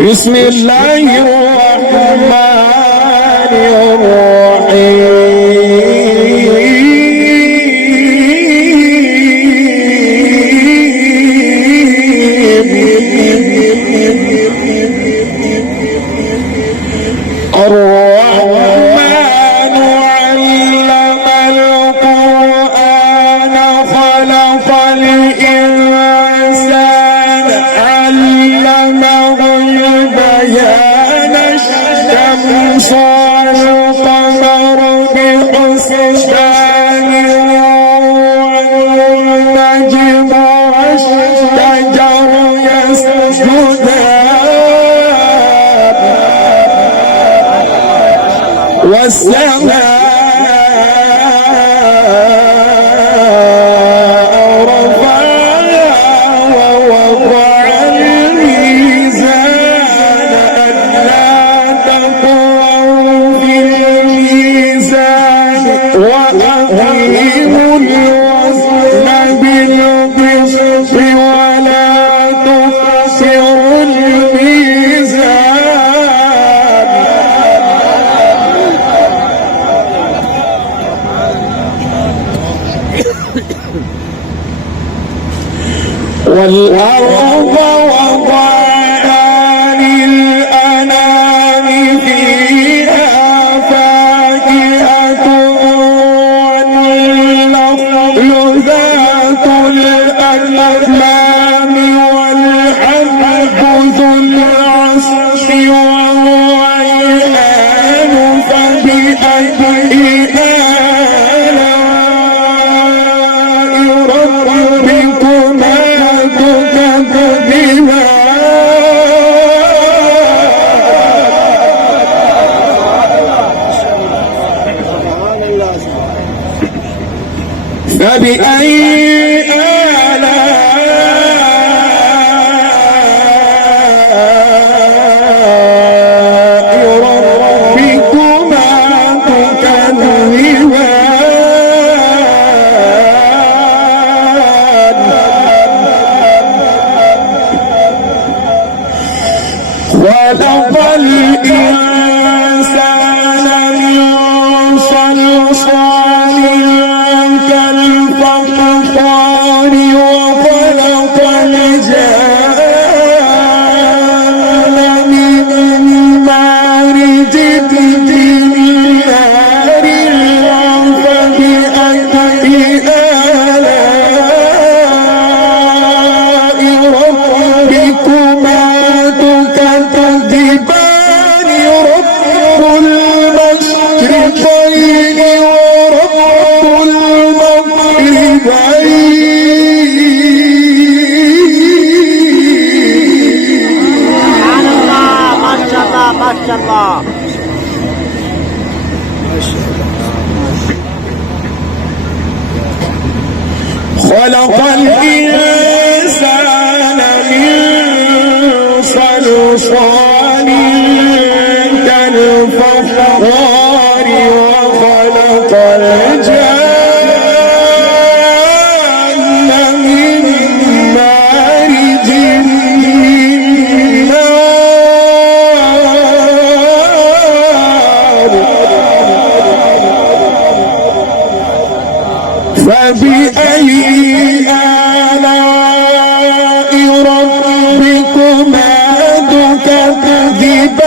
بسم الله الرحمن الرحيم. الرحمن علم القرآن خلق الإنسان علمه البيان الشمس والقمر بحسبان والنجم والشجر يسجدان والسماء وأقيموا الوزن بالقسط ولا تخسروا الميزان والأرض وضعها للأنام فيها فاكهة ذات الأكمام والحب ذو العصف والريحان فبأي آلاء ربكما تكذبان فبأي آلاء ربكما تكذبان خلق الإنسان من صلصال كالفخار وخلق الجان من مارج من نار فبأي آلاء ربكما تكذبان رب المشرقين ورب المغربين ما شاء الله ما شاء الله. خلق الإنسان من صلصال كالفخار وخلق الجان من مارج من نار فبأي آلاء ربكما تكذبان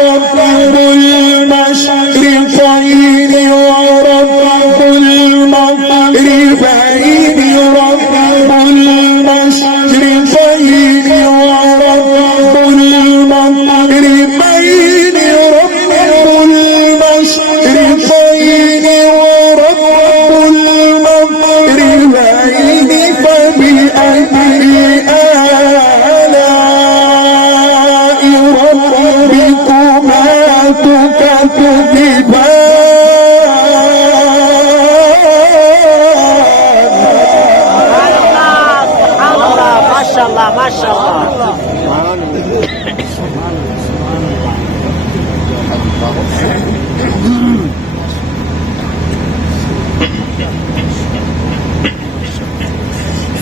رب المشرقين ورب المغربين رب المشرقين ورب المغربين رب المشرقين ورب المغربين فبأي آلاء ربكما تكذبان ما شاء الله ما شاء الله.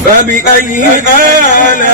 فبأي آلاء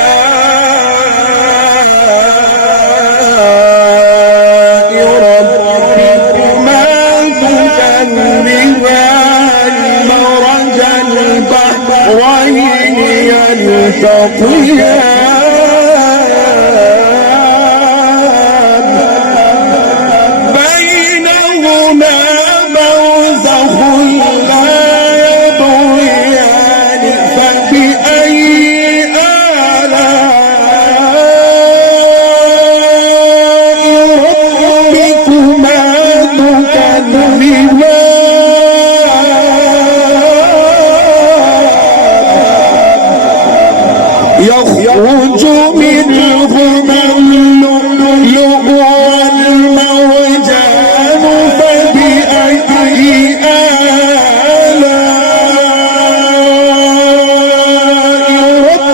منهما اللؤلؤ والمرجان فبأي آلاء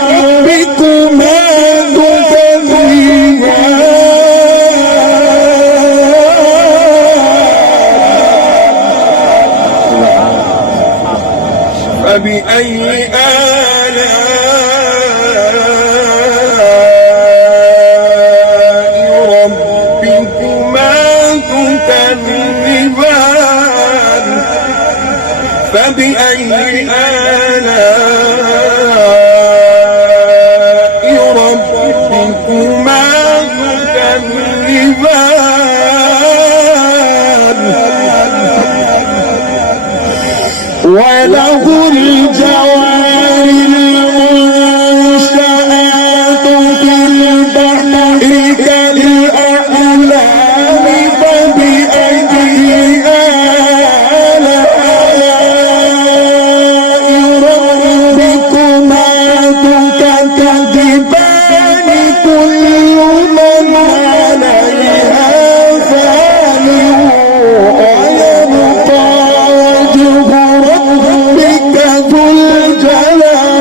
ربكما تكذبان فبأي آلاء ربكما تكذبان فبأي آلاء ربكما تكذبان وله الجوار المنشآت في البحر كالأعلام فبأي آلاء ربكما تكذبان كل من عليها فان ويبقى وجه ربك ذو الجلال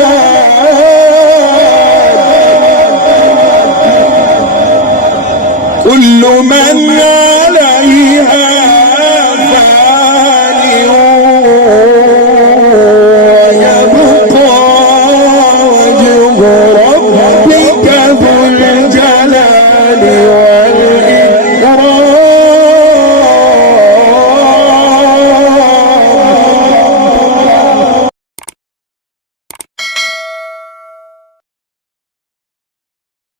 كل من